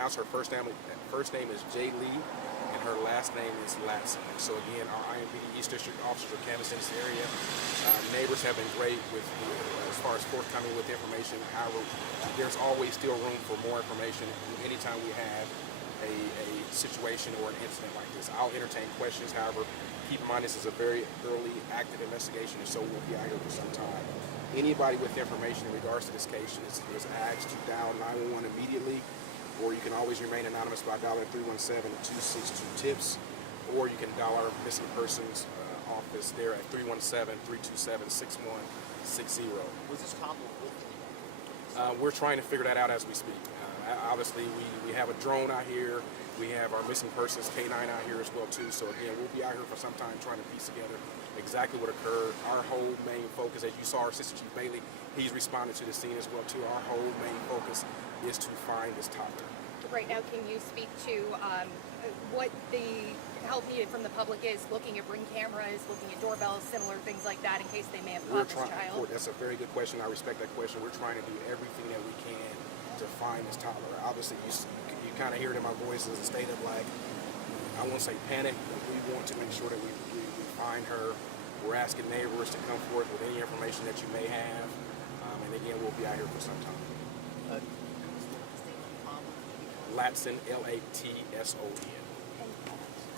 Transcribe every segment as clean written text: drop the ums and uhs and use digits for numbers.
pronounce her first name is Jailee, and her last name is Latson. And so again, our IMPD East District officers are canvassing this area. Neighbors have been great with as far as forthcoming with information. However, there's always still room for more information anytime we have a situation or an incident like this. I'll entertain questions. However, keep in mind this is a very early active investigation, and so we'll be out here for some time. Anybody with information in regards to this case is asked to dial 911 immediately, or you can always remain anonymous by dialing 317-262-TIPS, or you can dial our missing persons office there at 317-327-6160. Was this toddler with you? We're trying to figure that out as we speak. Obviously, we have a drone out here. We have our missing persons K9 out here as well too. So again, we'll be out here for some time trying to piece together exactly what occurred. Our whole main focus, as you saw our Assistant Chief Bailey, he's responded to the scene as well too. Our whole main focus is to find this toddler. Right now, can you speak to what the help needed from the public is, looking at Ring cameras, looking at doorbells, similar things like that in case they may have caught this child? That's a very good question. I respect that question. We're trying to do everything that we can to find this toddler. Obviously, you kind of hear it in my voice as a state of like, I won't say panic, but we want to make sure that we find her. We're asking neighbors to come forth with any information that you may have. And again, we'll be out here for some time. Latson, Latson.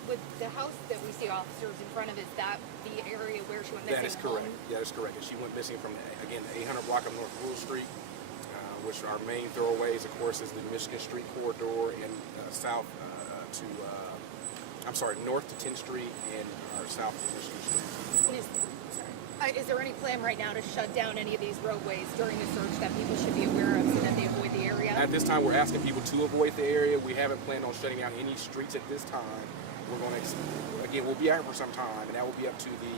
With the house that we see officers in front of, is that the area where she went missing? That is correct. Yeah, that's correct. And she went missing from, the 800 block of North Rule Street, which our main thoroughways, of course, is the Michigan Street corridor and north to 10th Street and south to Michigan Street. Is there any plan right now to shut down any of these roadways during the search that people should be aware of so that they avoid the area? At this time, we're asking people to avoid the area. We haven't planned on shutting down any streets at this time. We're going to, again, we'll be out here for some time, and that will be up to the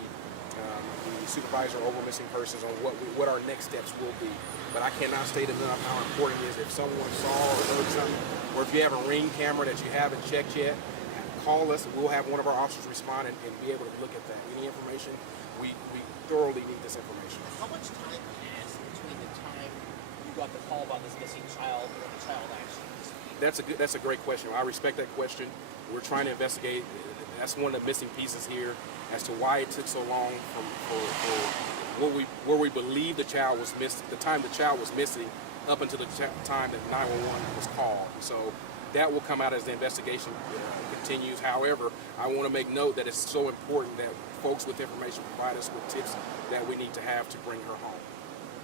supervisor over missing persons on what our next steps will be. But I cannot state enough how important it is if someone saw or heard something, or if you have a Ring camera that you haven't checked yet, call us. We'll have one of our officers respond and be able to look at that. Any information, we thoroughly need this information. How much time passed between the time you got the call about this missing child and the child actually disappeared? That's a great question. I respect that question. We're trying to investigate. That's one of the missing pieces here as to why it took so long for where we believe the child was missing, the time the child was missing, up until the time that 911 was called. So that will come out as the investigation continues. However, I want to make note that it's so important that folks with information provide us with tips that we need to have to bring her home.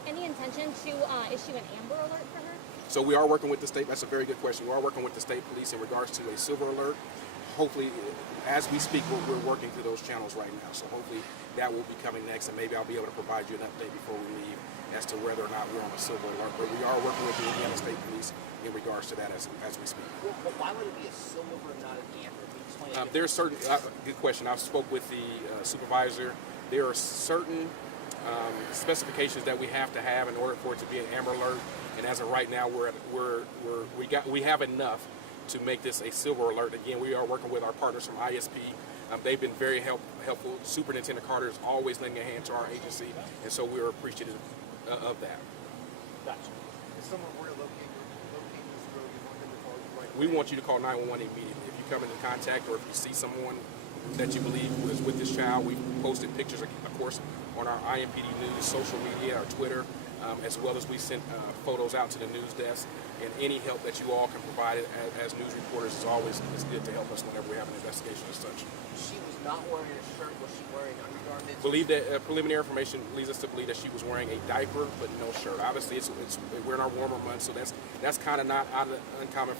Any intention to issue an Amber Alert for her? So we are working with the state. That's a very good question. We are working with the state police in regards to a Silver Alert. Hopefully, as we speak, we're working through those channels right now. So hopefully that will be coming next, and maybe I'll be able to provide you an update before we leave as to whether or not we're on a Silver Alert. But we are working with the Indiana State Police in regards to that as we speak. Well, but why would it be a silver and not an amber? There's certain, good question. I spoke with the supervisor. There are certain specifications that we have to have in order for it to be an Amber Alert. And as of right now, we have enough to make this a Silver Alert. Again, we are working with our partners from ISP. They've been very helpful. Superintendent Carter is always lending a hand to our agency, and so we are appreciative of that. Gotcha. If someone were to locate this road, you want them to call you right We want you to call 911 immediately. If you come into contact or if you see someone that you believe was with this child, we've posted pictures, of course, on our IMPD News, social media, our Twitter, as well as we sent photos out to the news desk. And any help that you all can provide as news reporters is always good to help us whenever we have an investigation as such. She was not wearing a shirt. Was she wearing undergarments? Believe that preliminary information leads us to believe that she was wearing a diaper but no shirt. Obviously, we're in our warmer months, so that's kind of not uncommon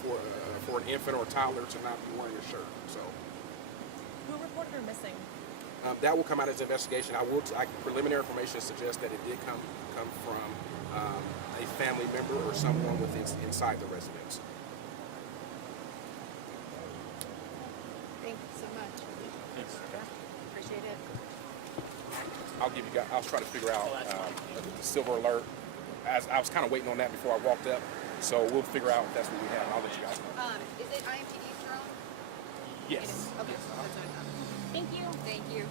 for an infant or a toddler to not be wearing a shirt. So. Who reported her missing? That will come out as an investigation. Preliminary information suggests that it did come from a family member or someone inside the residence. Thank you so much. Thanks. Appreciate it. I'll try to figure out the Silver Alert. As I was kind of waiting on that before I walked up, so we'll figure out if that's what we have. I'll let you guys know. Is it IMPD's drone? Yes. Okay. Yes. Thank you. Thank you.